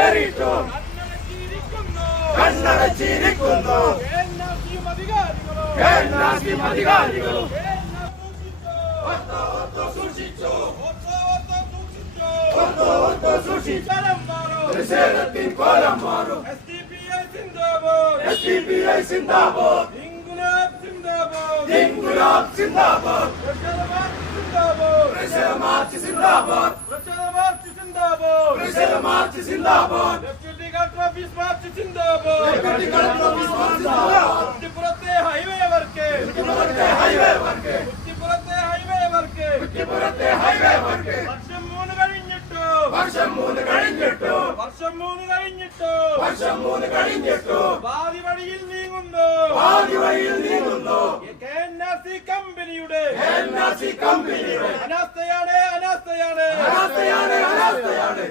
ഏറിയിട്ടും. കണ്ണടച്ചിരിക്കുന്നു. അധികാരികളോ. സൂക്ഷിച്ചോ. സൂക്ഷിച്ചു. ഓർത്തോ ഓർത്തോ സൂക്ഷിച്ചോ. ഓർത്തോ ഓർത്തോ സൂക്ഷിച്ചു. സ്ഥലം മാറോ. പ്രതിഷേധത്തിൻ കോലം മാറും. എസ് ഡി പ്രതിഷേധ മാർച്ച് സിന്ദാബാദ് ഡെപ്യൂട്ടി കളക്ടർ ഓഫീസ് മാർച്ച് സിന്ദാബാദ് ഡെപ്യൂട്ടി കളക്ടർ ഓഫീസ് മാർച്ച് സിന്ദാബാദ് കുറ്റിപ്പുറത്തെ ഹൈവേ വർക്ക് കുറ്റിപ്പുറത്തെ ഹൈവേ വർക്ക് കുറ്റിപ്പുറത്തെ ഹൈവേ വർക്ക് കുറ്റിപ്പുറത്തെ ഹൈവേ വർക്ക് വർഷം മൂന്ന് കഴിഞ്ഞിട്ടു. വർഷം മൂന്ന് കഴിഞ്ഞിട്ടു. വർഷം മൂന്ന് കഴിഞ്ഞിട്ടു. വർഷം മൂന്ന് കഴിഞ്ഞിട്ടു. പാതി വഴിയിൽ നീങ്ങുന്നു. വഴിയിൽ നീങ്ങുന്നു. കെ എൻ ആർ സി കമ്പനിയുടെ. എൻ ആർ സി കമ്പനിയുടെ. അനാസ്ഥയാണ് അനാസ്ഥയാണ്. അനാസ്ഥയാണ് അനാസ്ഥയാണ്.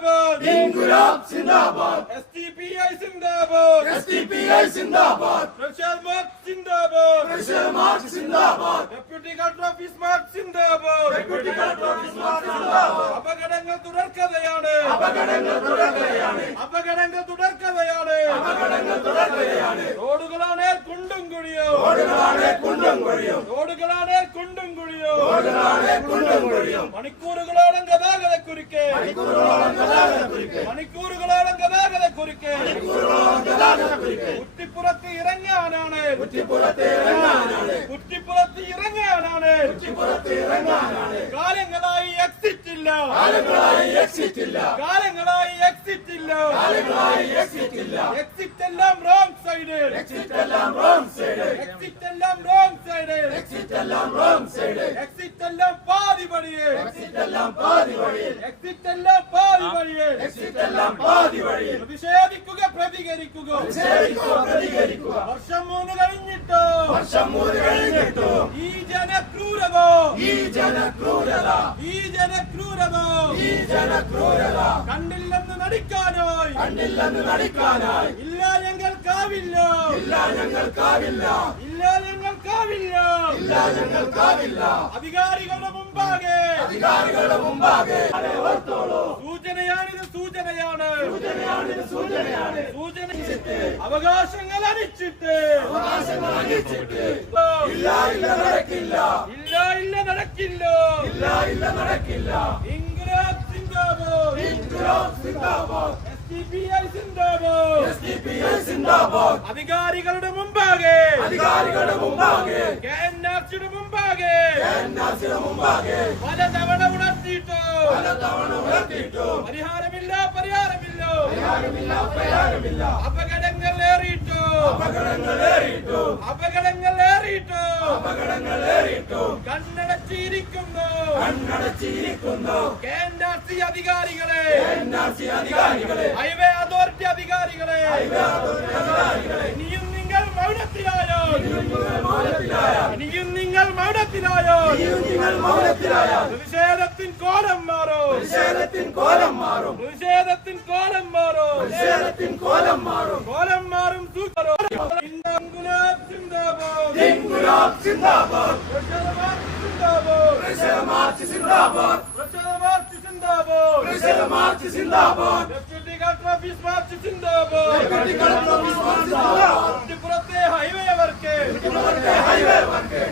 സിന്ദാബാദ് ഇൻകുലാബ് സിന്ദാബാദ് എസ് ടി പി ഐ സിന്ദാബാദ് എസ് ഡി പി ഐ സിന്ദാബാദ് പ്രഷർ മാർക്ക് സിന്ദാബാദ് പ്രതിഷേധ മാർച്ച് സിന്ദാബാദ് ഡെപ്യൂട്ടി കളക്ടർ ഓഫീസ് മാർക്ക് സിന്ദാബാദ് ഡെപ്യൂട്ടി കളക്ടർ ഓഫീസ് മാർച്ച് സിന്ദാബാദ് അപകടങ്ങൾ തുടർക്കഥയാണ് അപകടങ്ങൾ തുടരുകയാണ് അപകടങ്ങൾ തുടർക്കഥയാണ് അപകടങ്ങൾ തുടരുകയാണ് റോഡുകളാണ് കുണ്ടും കുഴിയോ റോഡുകളാണ് കുണ്ടും കുഴിയും റോഡുകളാണ് കുണ്ടും കുഴിയോ റോഡുകളാണ് കുണ്ടും കുഴിയും മണിക്കൂറുകളോളം ഗതാഗത കുരുക്ക് മണിക്കൂറുകളോളം ഗതാഗത കുരുക്ക് കുറ്റിപ്പുറത്ത് ഇറങ്ങാനാണ്. കുറ്റിപ്പുറത്ത് ഇറങ്ങാനാണ്. കുറ്റിപ്പുറത്ത് ഇറങ്ങാനാണ്. കുറ്റിപ്പുറത്ത് ഇറങ്ങാനാണ്. കാലങ്ങളായി എക്സിറ്റ് ഇല്ല. കാലങ്ങളായി എക്സിറ്റ് ഇല്ല. കാലങ്ങളായി എക്സിറ്റ് കാലങ്ങളായി എക്സിറ്റ് ഇല്ല എക്സിറ്റ് എല്ലാം റോങ് സൈഡ് എക്സിറ്റ് എല്ലാം റോങ് സൈഡ് എക്സിറ്റ് എല്ലാം റോങ് സൈഡ് എക്സിറ്റ് എല്ലാം റോങ് സൈഡ് എക്സിറ്റ് എല്ലാം പാതി എക്സിറ്റ് എല്ലാം പാതി വഴിയിൽ എക്സിറ്റ് എല്ലാം പാതി എക്സിറ്റ് എല്ലാം പാതി വഴിയിൽ പ്രതിഷേധിക്കുക പ്രതികരിക്കുക. പ്രതിഷേധിക്കുക പ്രതികരിക്കുക. വർഷം മൂന്ന് കഴിഞ്ഞിട്ടോ? വർഷം മൂന്ന് കഴിഞ്ഞിട്ടോ? ഈ ജനക്രൂരത. ഈ ജനക്രൂരത. ഈ ജനക്രൂരത. ഈ ജനക്രൂരത. കണ്ടില്ലെന്ന് നടിക്കാനായി കണ്ടില്ലെന്ന് നടിക്കാനായി. ഇല്ല ഞങ്ങൾക്കാവില്ല ഇല്ല ഞങ്ങൾക്കാവില്ല ഇല്ല ഞങ്ങൾക്കാവില്ല ഇല്ല ഞങ്ങൾക്കാവില്ല അധികാരികളുടെ മുമ്പാകെ. അധികാരികളുടെ മുമ്പാകെ. ഓർത്തോളൂ. സൂചനയാണിത് സൂചനയാണ്. സൂചനയാണിത് സൂചനയാണ്. സൂചന അവകാശങ്ങൾ അടിച്ചിട്ട്. അവകാശങ്ങൾ അടിച്ചിട്ട്. ഇല്ല ഇല്ല നടക്കില്ല. ഇല്ല ഇല്ല നടക്കില്ല. ഇല്ല ഇല്ല നടക്കില്ല. ഇൻകുലാബ് സിന്ദാബാദ്. ഇൻകുലാബ് സിന്ദാബാദ്. അധികാരികളുടെ മുമ്പാകെ. അധികാരികളുടെ മുമ്പാകെ. കെ എൻ ആർ സിയുടെ മുമ്പാകെ. എൻ ആർ സിയുടെ മുമ്പാകെ. പലതവണ ഉണർത്തിയിട്ടോ. പലതവണ ഉയർത്തിയിട്ടു പരിഹാരമില്ല പരിഹാരമില്ല. പരിഹാരമില്ല പരിഹാരമില്ല. അപകടങ്ങൾ ഏറിയിട്ടോ. അപകടങ്ങൾ ഏറിയിട്ടോ. അപകടങ്ങൾ ഏറിയിട്ടോ. അപകടങ്ങൾ ഏറിയിട്ടോ. കണ്ണടച്ചിരിക്കുന്നു. കണ്ണടച്ചിരിക്കുന്നു. കെ എൻ അധികാരികളെ. എൻ ആർ അധികാരികളെ. ഹൈവേ അതോറിറ്റി അധികാരികളെ അധികാരികളെ ഇനിയും നിങ്ങൾ മൗനത്തിലായോ മൗനത്തിലായ ഇനിയും നിങ്ങൾ മൗനത്തിലായോ നിങ്ങൾ മൗനത്തിലായ പ്രതിഷേധത്തിൻ കോലം മാറോ. പ്രതിഷേധത്തിൻ കോലം മാറും. പ്രതിഷേധത്തിൻ കോലം മാറോ. പ്രതിഷേധത്തിൻ കോലം മാറും. കോലം മാറും ഇൻകുലാബ് സിന്ദാബാദ്. സിന്ദാബാദ്. സിന്ദാബാദ്. സിന്ദാബാദ്. സിന്ദാബാദ്. സിന്ദാബാദ്. ഡെപ്യൂട്ടി കളക്ടർ ഓഫീസ് മാർച്ച് സിന്ദാബാദ്. ഡെപ്യൂട്ടി കളക്ടർ ഓഫീസ് മാർച്ച് സിന്ദാബാദ്. Highway work. Highway work.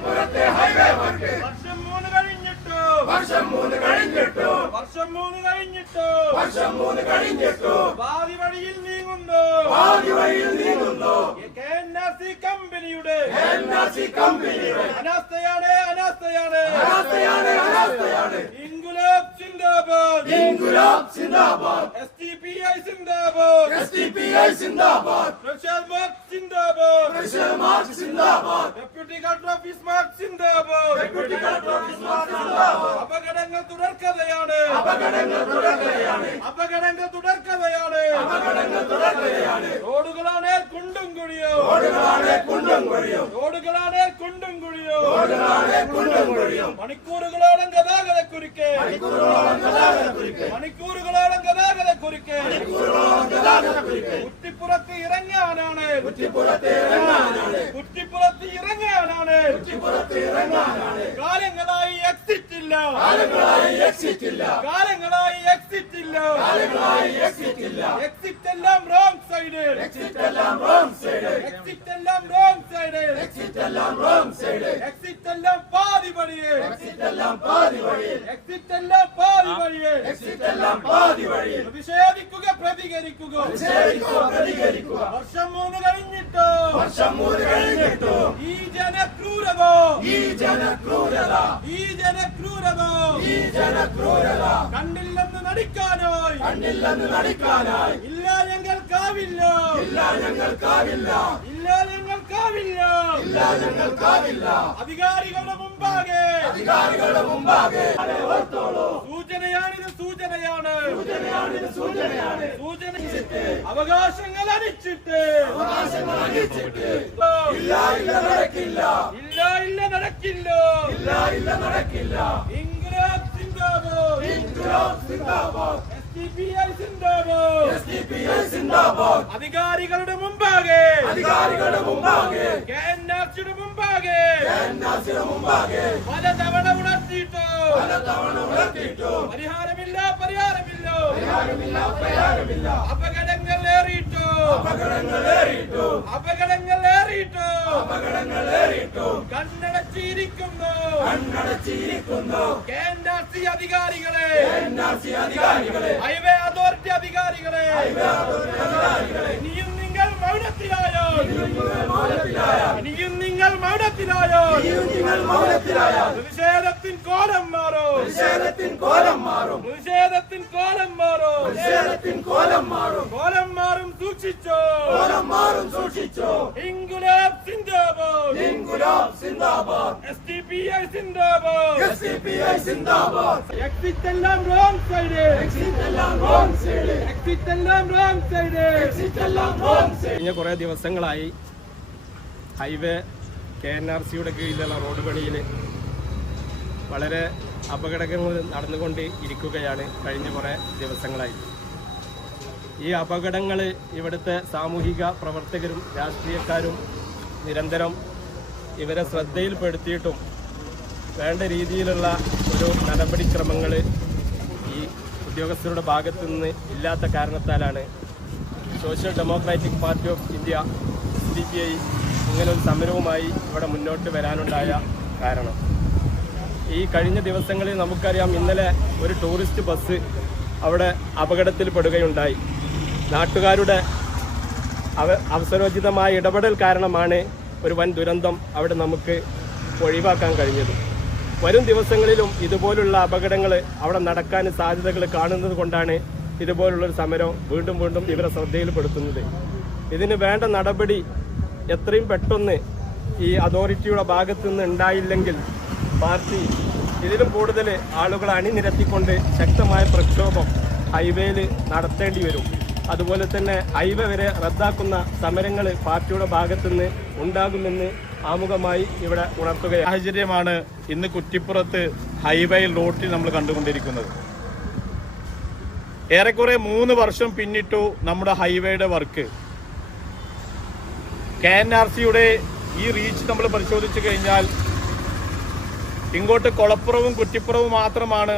കുറ്റിപ്പുറത്തെ highway work വർഷം മൂന്ന് കഴിഞ്ഞിട്ടു. വർഷം മൂന്ന് കഴിഞ്ഞിട്ടു. വർഷം മൂന്ന് കഴിഞ്ഞിട്ടു. വർഷം മൂന്ന് കഴിഞ്ഞിട്ടു. പാതി വഴിയിൽ നീങ്ങുന്നു. ആദ്യ വഴിയിൽ നീങ്ങുന്നു. കെ എൻ ആർ സി കമ്പനിയുടെ എൻ ആർ സി കമ്പനിയുടെ അനാസ്ഥയാണ് അനാസ്ഥയാണ് അനാസ്ഥയാണ് ഇൻകുലാബ് സിന്ദാബാദ് ഇൻകുലാബ് സിന്ദാബാദ് എസ് ടി പി ഐ സിന്ദാബാദ് എസ് ഡി പി ഐ സിന്ദാബാദ് പ്രഷർ മാർക്ക് സിന്ദാബാദ് പ്രതിഷേധ മാർച്ച് സിന്ദാബാദ് ഡെപ്യൂട്ടി കളക്ടർ ഓഫീസ് മാർക്ക് സിന്ദാബാദ് ഡെപ്യൂട്ടി കളക്ടർ ഓഫീസ് മാർച്ച് സിന്ദാബാദ് അപകടങ്ങൾ തുടർക്കഥയാണ് അപകടങ്ങൾ തുടരുകയാണ് അപകടങ്ങൾ തുടർക്കഥയാണ് അപകടങ്ങൾ തുടരുകയാണ് റോഡുകളാണ് കുണ്ടും കുഴിയോ റോഡുകളാണ് കുണ്ടും കുഴിയും റോഡുകളാണ് കുണ്ടും കുഴിയോ റോഡുകളാണ് കുണ്ടും കുഴിയും മണിക്കൂറുകളോളം ഗതാഗത കുരുക്ക് മണിക്കൂറുകളോളം ഗതാഗത കുരുക്ക് മണിക്കൂറുകളോളം ഗതാഗത കുരുക്ക് മണിക്കൂറുകളോളം ഗതാഗത കുരുക്ക് കുറ്റിപ്പുറത്ത് ഇറങ്ങാനാണ് കുറ്റിപ്പുറത്ത് ഇറങ്ങാനാണ് കുറ്റിപ്പുറത്ത് ഇറങ്ങാനാണ് കുറ്റിപ്പുറത്ത് ഇറങ്ങാനാണ് കാലങ്ങളായി ഇല്ല കാലങ്ങളായി എക്സിറ്റ് ഇല്ല കാലങ്ങളായി എക്സിറ്റ് ഇല്ല കാലങ്ങളായി എക്സിറ്റ് ഇല്ല എക്സിറ്റ് എല്ലാം റോങ് സൈഡ് എക്സിറ്റ് എല്ലാം റോങ് സൈഡ് എക്സിറ്റ് എല്ലാം റോങ് സൈഡ് എക്സിറ്റ് എല്ലാം റോങ് സൈഡ് എക്സിറ്റ് എല്ലാം പാതി വഴിയേ എക്സിറ്റ് എല്ലാം പാതി വഴി എക്സിറ്റ് എല്ലാം പാതി വഴിയേ എക്സിറ്റ് എല്ലാം പാതി വഴി പ്രതിഷേധിക്കുക പ്രതികരിക്കുക. പ്രതിഷേധിക്കുക പ്രതികരിക്കുക. വർഷം മൂന്ന് കഴിഞ്ഞിട്ടോ? വർഷം മൂന്ന് കഴിഞ്ഞിട്ടു? ഈ ജനക്രൂരത. ഈ ജനക്രൂരത. ഈ ജനക്രൂരത. ഈ ജനക്രൂരത. കണ്ടില്ലെന്ന് നടിക്കാനായി. കണ്ടില്ലെന്ന് നടിക്കാനായി. ഞങ്ങൾക്കാവില്ല ഇല്ല ഞങ്ങൾക്കാവില്ല. ഇല്ല ഞങ്ങൾക്കാവില്ല. ഇല്ല ഞങ്ങൾക്കാവില്ല. അധികാരികളുടെ മുമ്പാകെ. അധികാരികളുടെ മുമ്പാകെ. സൂചനയാണിത് സൂചനയാണ്. സൂചനയാണിത് സൂചനയാണ്. സൂചന അവകാശങ്ങൾ അടിച്ചിട്ട്. അവകാശങ്ങൾ അടിച്ചിട്ട്. ഇല്ല ഇല്ല നടക്കില്ല. ഇല്ല ഇല്ല നടക്കില്ല. ഇല്ല ഇല്ല നടക്കില്ല. ഇൻഗ്രാബ് സിന്ദാബാദ്. ഇൻക്ലാബ് സിന്ദാബാദ്. അധികാരികളുടെ മുമ്പാകെ. അധികാരികളുടെ മുമ്പാകെ. കെ എൻ ആർസിയുടെ മുമ്പാകെ. പല മുമ്പാകെ. പലതവണ ഉണർത്തിയിട്ടോ. പലതവണ ഉണർത്തിയിട്ടോ. പരിഹാരമില്ല പരിഹാരമില്ല. പരിഹാരമില്ല പരിഹാരമില്ല. അപകടങ്ങൾ ഏറിയിട്ടോ അപകടങ്ങൾ ഏറിയിട്ടോ അപകടങ്ങൾ ഏറിയിട്ടോ അപകടങ്ങൾ ഏറിയിട്ടോ ഏറിയിട്ടു കണ്ണടച്ചിരിക്കുന്നു. കണ്ണടച്ചിരിക്കുന്നു. കെ എൻ ആർ സി അധികാരികളെ. എൻആർസി അധികാരികളെ. ഹൈവേ അതോറിറ്റി അധികാരികളെ. ഇനിയും നിങ്ങൾ മൗനത്തിലായോ ഇനിയും നിങ്ങൾ മൗനത്തിലായോ നിങ്ങൾ മൗനത്തിലായാൽ. പ്രതിഷേധത്തിൻ കോലം മാറോ. നിഷേധത്തിൻ കോലം മാറും. പ്രതിഷേധത്തിൻ കോലം മാറോ. നിഷേധത്തിൻ കോലം മാറും. കോലം മാറും സൂക്ഷിച്ചോ. കോലം മാറും സൂക്ഷിച്ചോ. ഇൻഗുലാബ് സിന്ദാബാദ്. എസ് ടി പി ഐ സിന്ദാബാദ്. എസ് പി ഐ സിന്ദാബാദ്. എക്സിറ്റ് എല്ലാം റോങ് സൈഡ് എക്സിറ്റ് എല്ലാം റോങ് സൈഡ് എക്സിറ്റ് എല്ലാം റോങ് സൈഡ് എക്സിറ്റ് എല്ലാം റോങ് സൈഡ് കഴിഞ്ഞ കുറേ ദിവസങ്ങളായി ഹൈവേ കെ എൻ ആർ സിയുടെ കീഴിലുള്ള റോഡ് പണിയിൽ വളരെ അപകടങ്ങൾ നടന്നുകൊണ്ട് ഇരിക്കുകയാണ് കഴിഞ്ഞ കുറേ ദിവസങ്ങളായി. ഈ അപകടങ്ങൾ ഇവിടുത്തെ സാമൂഹിക പ്രവർത്തകരും രാഷ്ട്രീയക്കാരും നിരന്തരം ഇവരെ ശ്രദ്ധയിൽപ്പെടുത്തിയിട്ടും വേണ്ട രീതിയിലുള്ള ഒരു നടപടിക്രമങ്ങൾ ഈ ഉദ്യോഗസ്ഥരുടെ ഭാഗത്തു നിന്ന് ഇല്ലാത്ത കാരണത്താലാണ് social democratic party of India C P I ഇങ്ങനെ ഒരു സമരവുമായി ഇവിടെ മുന്നോട്ട് വരാനുണ്ടായ കാരണം. ഈ കഴിഞ്ഞ ദിവസങ്ങളിൽ നമുക്കറിയാം ഇന്നലെ ഒരു ടൂറിസ്റ്റ് ബസ് അവിടെ അപകടത്തിൽപ്പെടുകയുണ്ടായി. നാട്ടുകാരുടെ അവ അവസരോചിതമായ ഇടപെടൽ കാരണമാണ് ഒരു വൻ ദുരന്തം അവിടെ നമുക്ക് ഒഴിവാക്കാൻ കഴിഞ്ഞത്. വരും ദിവസങ്ങളിലും ഇതുപോലുള്ള അപകടങ്ങൾ അവിടെ നടക്കാൻ സാധ്യതകൾ കാണുന്നത് കൊണ്ടാണ് ഇതുപോലുള്ളൊരു സമരം വീണ്ടും വീണ്ടും ഇവരെ ശ്രദ്ധയിൽപ്പെടുത്തുന്നത്. ഇതിന് വേണ്ട നടപടി എത്രയും പെട്ടെന്ന് ഈ അതോറിറ്റിയുടെ ഭാഗത്തു നിന്ന് ഉണ്ടായില്ലെങ്കിൽ പാർട്ടി ഇതിലും കൂടുതൽ ആളുകളെ അണിനിരത്തിക്കൊണ്ട് ശക്തമായ പ്രക്ഷോഭം ഹൈവേയിൽ നടത്തേണ്ടി വരും. അതുപോലെ തന്നെ ഹൈവേ വരെ റദ്ദാക്കുന്ന സമരങ്ങൾ പാർട്ടിയുടെ ഭാഗത്തുനിന്ന് ഉണ്ടാകുമെന്ന് ആമുഖമായി ഇവിടെ ഉണർത്തുകയാണ്. സാഹചര്യമാണ് ഇന്ന് കുറ്റിപ്പുറത്ത് ഹൈവേ റോട്ടിൽ നമ്മൾ കണ്ടുകൊണ്ടിരിക്കുന്നത്. ഏറെക്കുറെ മൂന്ന് വർഷം പിന്നിട്ടു നമ്മുടെ ഹൈവേയുടെ വർക്ക്. കെ എൻ ആർ സിയുടെ ഈ റീച്ച് നമ്മൾ പരിശോധിച്ചു കഴിഞ്ഞാൽ ഇങ്ങോട്ട് കൊളപ്പുറവും കുറ്റിപ്പുറവും മാത്രമാണ്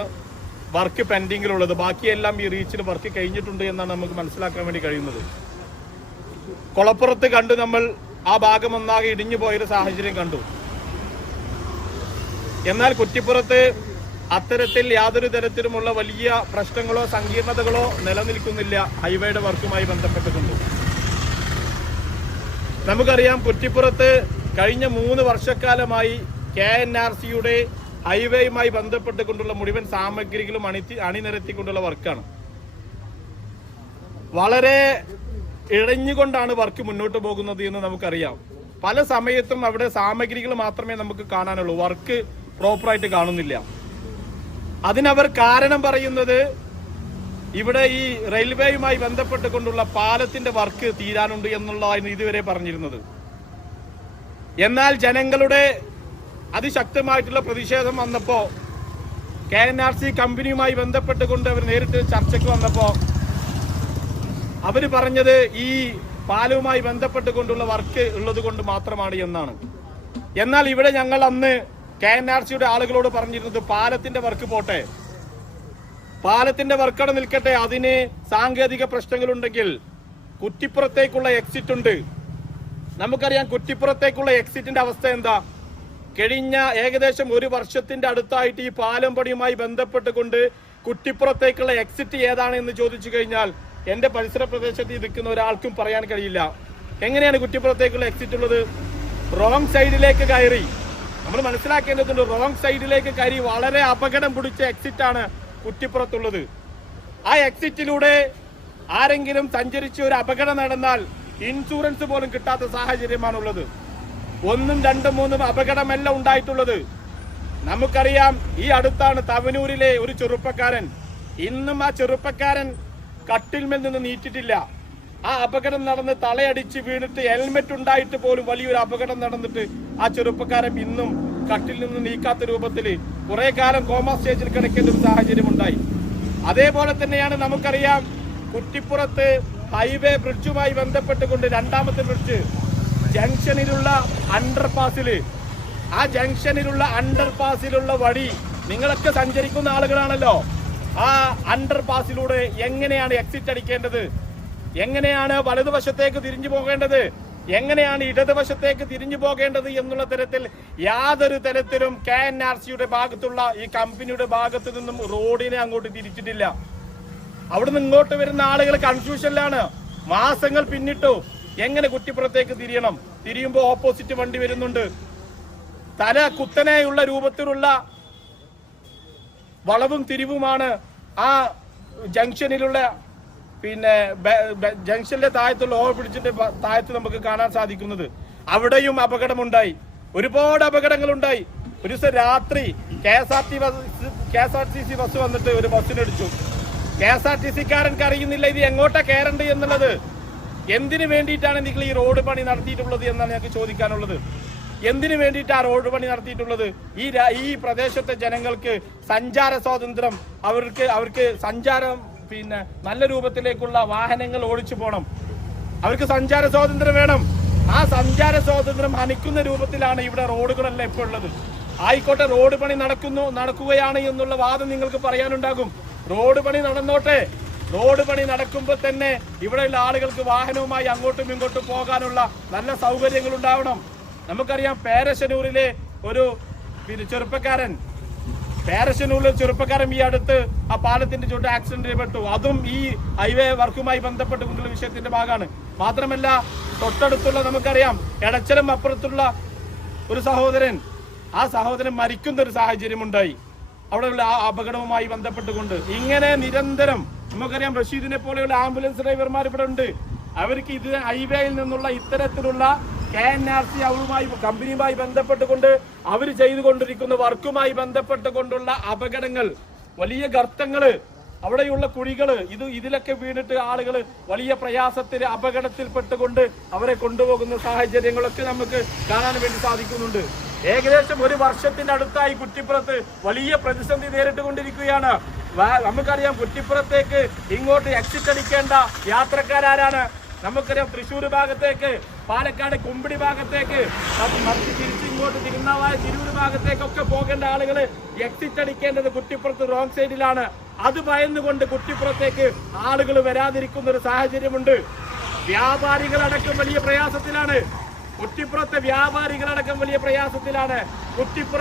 വർക്ക് പെൻഡിങ്ങിലുള്ളത്. ബാക്കിയെല്ലാം ഈ റീച്ചിൽ വർക്ക് കഴിഞ്ഞിട്ടുണ്ട് എന്നാണ് നമുക്ക് മനസ്സിലാക്കാൻ വേണ്ടി കഴിയുന്നത്. കൊളപ്പുറത്ത് കണ്ട് നമ്മൾ ആ ഭാഗം ഒന്നാകെ ഇടിഞ്ഞു പോയൊരു സാഹചര്യം കണ്ടു. എന്നാൽ കുറ്റിപ്പുറത്ത് അത്തരത്തിൽ യാതൊരു തരത്തിലുമുള്ള വലിയ പ്രശ്നങ്ങളോ സങ്കീർണതകളോ നിലനിൽക്കുന്നില്ല ഹൈവേയുടെ വർക്കുമായി ബന്ധപ്പെട്ടുകൊണ്ട്. നമുക്കറിയാം കുറ്റിപ്പുറത്ത് കഴിഞ്ഞ മൂന്ന് വർഷക്കാലമായി കെ എൻ ആർ സിയുടെ ഹൈവേയുമായി ബന്ധപ്പെട്ടുകൊണ്ടുള്ള മുഴുവൻ സാമഗ്രികളും അണി അണിനിരത്തിക്കൊണ്ടുള്ള വർക്കാണ്. വളരെ ഇഴഞ്ഞുകൊണ്ടാണ് വർക്ക് മുന്നോട്ട് പോകുന്നത് എന്ന് നമുക്കറിയാം. പല സമയത്തും അവിടെ സാമഗ്രികൾ മാത്രമേ നമുക്ക് കാണാനുള്ളൂ. വർക്ക് പ്രോപ്പറായിട്ട് കാണുന്നില്ല. അതിനവർ കാരണം പറയുന്നത് ഇവിടെ ഈ റെയിൽവേയുമായി ബന്ധപ്പെട്ടുകൊണ്ടുള്ള പാലത്തിന്റെ വർക്ക് തീരാനുണ്ട് എന്നുള്ളതാണ് ഇതുവരെ പറഞ്ഞിരുന്നത്. എന്നാൽ ജനങ്ങളുടെ അതിശക്തമായിട്ടുള്ള പ്രതിഷേധം വന്നപ്പോ കെ എൻ ആർ സി കമ്പനിയുമായി ബന്ധപ്പെട്ടുകൊണ്ട് അവർ നേരിട്ട് ചർച്ചയ്ക്ക് വന്നപ്പോ അവർ പറഞ്ഞത് ഈ പാലവുമായി ബന്ധപ്പെട്ടുകൊണ്ടുള്ള വർക്ക് ഉള്ളത് കൊണ്ട് മാത്രമാണ് എന്നാണ്. എന്നാൽ ഇവിടെ ഞങ്ങൾ അന്ന് കെ എൻ ആർ സിയുടെ ആളുകളോട് പറഞ്ഞിരുന്നത് പാലത്തിന്റെ വർക്ക് പോട്ടെ. പാലത്തിന്റെ വർക്കട നിൽക്കട്ടെ. അതിന് സാങ്കേതിക പ്രശ്നങ്ങളുണ്ടെങ്കിൽ കുറ്റിപ്പുറത്തേക്കുള്ള എക്സിറ്റ് ഉണ്ട്. നമുക്കറിയാം കുറ്റിപ്പുറത്തേക്കുള്ള എക്സിറ്റിന്റെ അവസ്ഥ എന്താ? കഴിഞ്ഞ ഏകദേശം ഒരു വർഷത്തിന്റെ അടുത്തായിട്ട് ഈ പാലം പണിയുമായി ബന്ധപ്പെട്ടുകൊണ്ട് കുറ്റിപ്പുറത്തേക്കുള്ള എക്സിറ്റ് ഏതാണ് എന്ന് ചോദിച്ചു കഴിഞ്ഞാൽ എന്റെ പരിസര പ്രദേശത്ത് നിൽക്കുന്ന ഒരാൾക്കും പറയാൻ കഴിയില്ല. എങ്ങനെയാണ് കുറ്റിപ്പുറത്തേക്കുള്ള എക്സിറ്റ് ഉള്ളത്? റോങ് സൈഡിലേക്ക് കയറി. നമ്മൾ മനസ്സിലാക്കേണ്ടതുണ്ട് റോങ് സൈഡിലേക്ക് കയറി വളരെ അപകടം പിടിച്ച എക്സിറ്റ് ആണ് കുറ്റിപ്പുറത്തുള്ളത്. ആ എക്സിറ്റിലൂടെ ആരെങ്കിലും സഞ്ചരിച്ച് ഒരു അപകടം നടന്നാൽ ഇൻഷുറൻസ് പോലും കിട്ടാത്ത സാഹചര്യമാണുള്ളത്. ഒന്നും രണ്ടും മൂന്നും അപകടമല്ല ഉണ്ടായിട്ടുള്ളത്. നമുക്കറിയാം ഈ അടുത്താണ് തവനൂരിലെ ഒരു ചെറുപ്പക്കാരൻ. ഇന്നും ആ ചെറുപ്പക്കാരൻ കട്ടിൽമേൽ നിന്ന് നീറ്റിട്ടില്ല. ആ അപകടം നടന്ന് തലയടിച്ച് വീണിട്ട് ഹെൽമെറ്റ് ഉണ്ടായിട്ട് പോലും വലിയൊരു അപകടം നടന്നിട്ട് ആ ചെറുപ്പക്കാരൻ ഇന്നും കട്ടിൽ നിന്ന് നീക്കാത്ത രൂപത്തിൽ കുറെ കാലം കോമ സ്റ്റേജിൽ കിടക്കേണ്ട ഒരു സാഹചര്യം ഉണ്ടായി. അതേപോലെ തന്നെയാണ് നമുക്കറിയാം കുറ്റിപ്പുറത്ത് ഹൈവേ ബ്രിഡ്ജുമായി ബന്ധപ്പെട്ടുകൊണ്ട് രണ്ടാമത്തെ ബ്രിഡ്ജ് ജംഗ്ഷനിലുള്ള അണ്ടർപാസിൽ. ആ ജംഗ്ഷനിലുള്ള അണ്ടർപാസിലുള്ള വഴി നിങ്ങളൊക്കെ സഞ്ചരിക്കുന്ന ആളുകളാണല്ലോ. ആ അണ്ടർ പാസിലൂടെ എങ്ങനെയാണ് എക്സിറ്റ് അടിക്കേണ്ടത്? എങ്ങനെയാണ് വലതുവശത്തേക്ക് തിരിഞ്ഞു പോകേണ്ടത്? എങ്ങനെയാണ് ഇടതുവശത്തേക്ക് തിരിഞ്ഞു പോകേണ്ടത് എന്നുള്ള തരത്തിൽ യാതൊരു തരത്തിലും കെ എൻ ആർ സിയുടെ ഭാഗത്തുള്ള ഈ കമ്പനിയുടെ ഭാഗത്ത് നിന്നും റോഡിനെ അങ്ങോട്ട് തിരിച്ചിട്ടില്ല. അവിടുന്ന് ഇങ്ങോട്ട് വരുന്ന ആളുകൾ കൺഫ്യൂഷനിലാണ് മാസങ്ങൾ പിന്നിട്ടു. എങ്ങനെ കുറ്റിപ്പുറത്തേക്ക് തിരിയണം? തിരിയുമ്പോൾ ഓപ്പോസിറ്റ് വണ്ടി വരുന്നുണ്ട്. തല കുത്തനെയുള്ള രൂപത്തിലുള്ള വളവും തിരിവുമാണ് ആ ജംഗ്ഷനിലുള്ള പിന്നെ ജംഗ്ഷനിലെ താഴത്തുള്ള ഓവർ ബ്രിഡ്ജിന്റെ താഴത്ത് നമുക്ക് കാണാൻ സാധിക്കുന്നത്. അവിടെയും അപകടമുണ്ടായി. ഒരുപാട് അപകടങ്ങൾ ഉണ്ടായി ഒരു ദിവസം രാത്രി K S R T bus K S R T C bus വന്നിട്ട് ഒരു ബസ്സിനടിച്ചു. കെ എസ് ആർ ടി സിക്കാരൻക്ക് അറിയുന്നില്ല ഇത് എങ്ങോട്ടാ കയറേണ്ടത്? എന്നുള്ളത് എന്തിനു വേണ്ടിയിട്ടാണ് നിങ്ങൾ ഈ റോഡ് പണി നടത്തിയിട്ടുള്ളത് എന്നാണ് ഞങ്ങൾക്ക് ചോദിക്കാനുള്ളത്. എന്തിനു വേണ്ടിയിട്ട് റോഡ് പണി നടത്തിയിട്ടുള്ളത്? ഈ ഈ പ്രദേശത്തെ ജനങ്ങൾക്ക് സഞ്ചാര സ്വാതന്ത്ര്യം അവർക്ക് അവർക്ക് സഞ്ചാരം പിന്നെ നല്ല രൂപത്തിലേക്കുള്ള വാഹനങ്ങൾ ഓടിച്ചു പോകണം അവർക്ക് സഞ്ചാര സ്വാതന്ത്ര്യം വേണം. ആ സഞ്ചാര സ്വാതന്ത്ര്യം ഹനിക്കുന്ന രൂപത്തിലാണ് ഇവിടെ റോഡുകളെല്ലാം ഇപ്പോൾ ഉള്ളത്. ആയിക്കോട്ടെ റോഡ് പണി നടക്കുന്നു നടക്കുകയാണ് എന്നുള്ള വാദം നിങ്ങൾക്ക് പറയാനുണ്ടാകും. റോഡ് പണി നടന്നോട്ടെ. റോഡ് പണി നടക്കുമ്പോൾ തന്നെ ഇവിടെയുള്ള ആളുകൾക്ക് വാഹനവുമായി അങ്ങോട്ടും ഇങ്ങോട്ടും പോകാനുള്ള നല്ല സൗകര്യങ്ങൾ ഉണ്ടാവണം. നമുക്കറിയാം പേരശനൂരിലെ ഒരു പിന്നെ ചെറുപ്പക്കാരൻ. പേരശനൂരിലെ ചെറുപ്പക്കാരൻ ഈ അടുത്ത് ആ പാലത്തിന്റെ ചുവട്ട് ആക്സിഡന്റ് പെട്ടു അതും ഈ ഹൈവേ വർക്കുമായി ബന്ധപ്പെട്ടുകൊണ്ടുള്ള വിഷയത്തിന്റെ ഭാഗമാണ്. മാത്രമല്ല തൊട്ടടുത്തുള്ള നമുക്കറിയാം എടച്ചലം അപ്പുറത്തുള്ള ഒരു സഹോദരൻ. ആ സഹോദരൻ മരിക്കുന്ന ഒരു സാഹചര്യം ഉണ്ടായി അവിടെയുള്ള ആ അപകടവുമായി ബന്ധപ്പെട്ടുകൊണ്ട്. ഇങ്ങനെ നിരന്തരം നമുക്കറിയാം റഷീദിനെ പോലെയുള്ള ആംബുലൻസ് ഡ്രൈവർമാർ ഇവിടെ ഉണ്ട്. അവർക്ക് ഇത് ഹൈവേയിൽ നിന്നുള്ള ഇത്തരത്തിലുള്ള കെ എൻ ആർ സി അവരുമായി കമ്പനിയുമായി ബന്ധപ്പെട്ടുകൊണ്ട് അവർ ചെയ്തുകൊണ്ടിരിക്കുന്ന വർക്കുമായി ബന്ധപ്പെട്ടുകൊണ്ടുള്ള അപകടങ്ങൾ വലിയ ഗർത്തങ്ങൾ അവിടെയുള്ള കുഴികൾ ഇത് ഇതിലൊക്കെ വീണിട്ട് ആളുകൾ വലിയ പ്രയാസത്തിൽ അപകടത്തിൽപ്പെട്ടുകൊണ്ട് അവരെ കൊണ്ടുപോകുന്ന സാഹചര്യങ്ങളൊക്കെ നമുക്ക് കാണാൻ വേണ്ടി സാധിക്കുന്നുണ്ട്. ഏകദേശം ഒരു വർഷത്തിന്റെ അടുത്തായി കുറ്റിപ്പുറത്ത് വലിയ പ്രതിസന്ധി നേരിട്ട് കൊണ്ടിരിക്കുകയാണ് നമുക്കറിയാം കുറ്റിപ്പുറത്തേക്ക് ഇങ്ങോട്ട് എക്സിറ്റ് അടിക്കേണ്ട യാത്രക്കാരാരാണ്. നമുക്കറിയാം തൃശ്ശൂർ ഭാഗത്തേക്ക് പാലക്കാട് കുമ്പിടി ഭാഗത്തേക്ക് അത് മറിച്ച് തിരിച്ച് ഇങ്ങോട്ട് തിരുനാവായ തിരൂർ ഭാഗത്തേക്കൊക്കെ പോകേണ്ട ആളുകൾ എക്സിറ്റ് കുറ്റിപ്പുറത്ത് റോങ് സൈഡിലാണ്. അത് ഭയന്നുകൊണ്ട് കുറ്റിപ്പുറത്തേക്ക് ആളുകൾ വരാതിരിക്കുന്ന ഒരു സാഹചര്യമുണ്ട്. വ്യാപാരികളടക്കം വലിയ പ്രയാസത്തിലാണ്. കുറ്റിപ്പുറത്തെ വ്യാപാരികളടക്കം വലിയ പ്രയാസത്തിലാണ്. കുറ്റിപ്പുറ